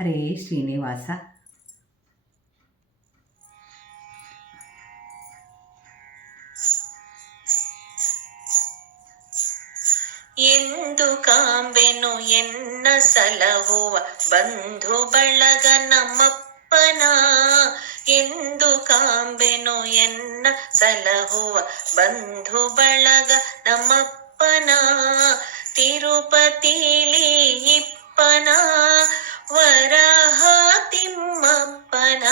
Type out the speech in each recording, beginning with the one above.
ಹರೇ ಶ್ರೀನಿವಾಸ. ಎಂದು ಕಾಂಬೆನು ಎನ್ನ ಸಲಹುವ ಬಂಧು ಬಳಗ ನಮ್ಮಪ್ಪನ. ಎಂದು ಕಾಂಬೆನು ಎನ್ನ ಸಲಹುವ ಬಂಧು ಬಳಗ ನಮ್ಮಪ್ಪನ. ತಿರುಪತಿಲಿ ಇಪ್ಪನ ವರಹ ತಿಮ್ಮಪ್ಪನ.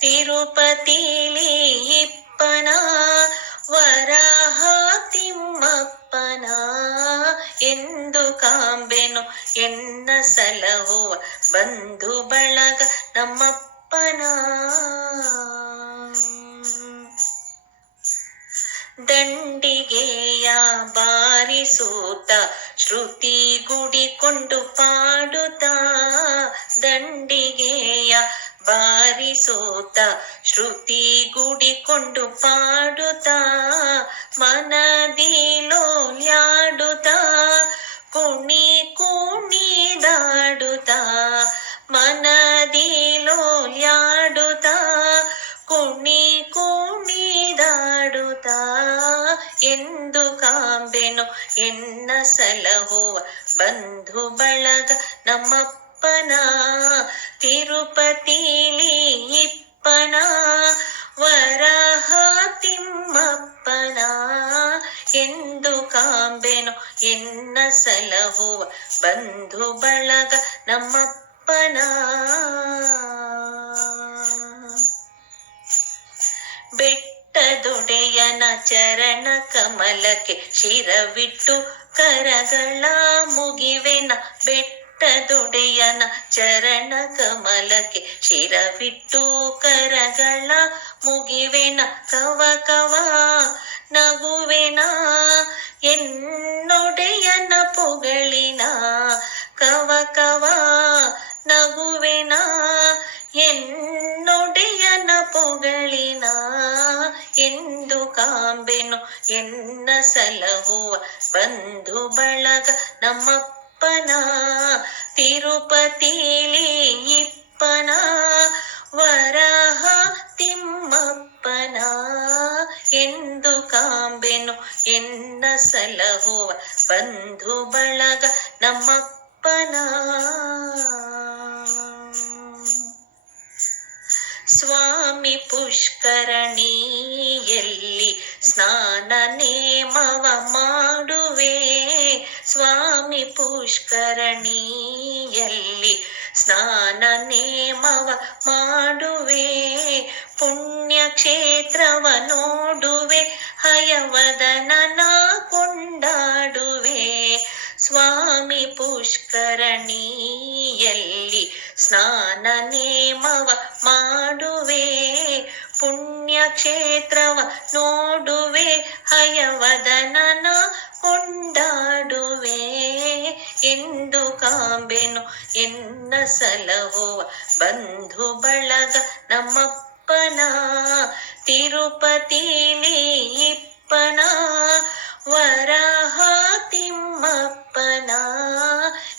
ತಿರುಪತಿಲಿ ಇಪ್ಪನ ವರಹ ತಿಮ್ಮಪ್ಪನ. ಎಂದು ಕಾಂಬೆನು ಎನ್ನ ಸಲಹುವ ಬಂಧು ಬಳಗ ನಮ್ಮಪ್ಪನ. ದಂಡಿಗೆಯ ಬಾರಿಸೂತ ಶ್ರುತಿ ಗುಡಿಕೊಂಡು ಪಾಡುತ್ತಾ. ದಂಡಿಗೆಯ ಬಾರಿಸೂತ ಶ್ರುತಿ ಗುಡಿಕೊಂಡು ಪಾಡುತ್ತಾ. ಮನದಿಲೋಲ್ಯಾಡುತ್ತಾ ಕುಣಿ ಕುಣಿದಾಡುತ್ತಾ. ಮನದಿಲೋಲ್ಯಾಡುತ್ತಾ ಕುಣಿ ಕುಣಿದಾಡುತ್ತಾ. ಎಂದು ಕಾಂಬೆನು ಎನ್ನ ಸಲಹುವ ಬಂಧು ಬಳಗ ನಮ್ಮಪ್ಪನ. ತಿರುಪತಿಲಿ ಇಪ್ಪನ ವರಹ ತಿಮ್ಮಪ್ಪನ. ಎಂದು ಕಾಂಬೆನು ಎನ್ನ ಸಲಹುವ ಬಂಧು ಬಳಗ ನಮ್ಮಪ್ಪನ. ಬೆಟ್ಟದೊಡೆಯನ ಚರಣ ಕಮಲಕ್ಕೆ ಶಿರವಿಟ್ಟು ಕರಗಳ ಮುಗಿವೆನ. ಬೆಟ್ಟದೊಡೆಯನ ಚರಣ ಕಮಲಕ್ಕೆ ಶಿರವಿಟ್ಟು ಕರಗಳ ಮುಗಿವೆನ. ಕವ ಕವ ನಗುವೆನ ಎನ್ನೊಡೆಯನ ಪೊಗಳಿನ. ಕವ ಕವ ನಗುವೆನ ಎನ್ನೊಡೆಯನ ಪೊಗಳಿನ. ಎಂದು ಕಾಂಬೆನು ಎನ್ನ ಸಲಹುವ ಬಂಧು ಬಳಗ ನಮ್ಮಪ್ಪನ. ತಿರುಪತಿಲಿ ಇಪ್ಪನ ವರಹ ತಿಮ್ಮಪ್ಪನ. ಎಂದು ಕಾಂಬೆನು ಎನ್ನ ಸಲಹುವ ಬಂಧು ಬಳಗ ನಮ್ಮಪ್ಪನ. ಸ್ವಾಮಿ ಪುಷ್ಕರಣಿಯಲ್ಲಿ ಸ್ನಾನ ನೇಮವ ಮಾಡುವೆ. ಸ್ವಾಮಿ ಪುಷ್ಕರಣಿಯಲ್ಲಿ ಸ್ನಾನ ನೇಮವ ಮಾಡುವೆ. ಪುಣ್ಯಕ್ಷೇತ್ರವ ನೋಡುವೆ ಹಯವದನನ ಕೊಂಡಾಡುವೆ. ಸ್ವಾಮಿ ಪುಷ್ಕರಣಿಯಲ್ಲಿ ಸ್ನಾನ ನೇಮವ ಮಾಡುವೆ. ಪುಣ್ಯಕ್ಷೇತ್ರವ ನೋಡುವೆ ಹಯವದನನ ಕೊಂಡಾಡುವೆ. ಎಂದು ಕಾಂಬೆನು ಎನ್ನ ಸಲಹುವ ಬಂಧು ಬಳಗ ನಮ್ಮಪ್ಪನ. ತಿರುಪತಿಲಿ ಇಪ್ಪನ ವರಹ ತಿಮ್ಮಪ್ಪನ.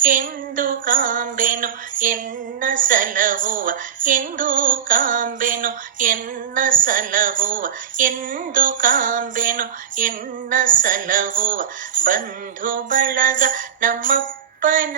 ಎಂದು ಕಾಂಬೆನು ಎನ್ನ ಸಲಹುವ ಎಂದು ಕಾಂಬೆನು ಎನ್ನ ಸಲಹುವ ಎಂದು ಕಾಂಬೆನು ಎನ್ನ ಸಲಹುವ ಬಂಧು ಬಳಗ ನಮ್ಮಪ್ಪನ.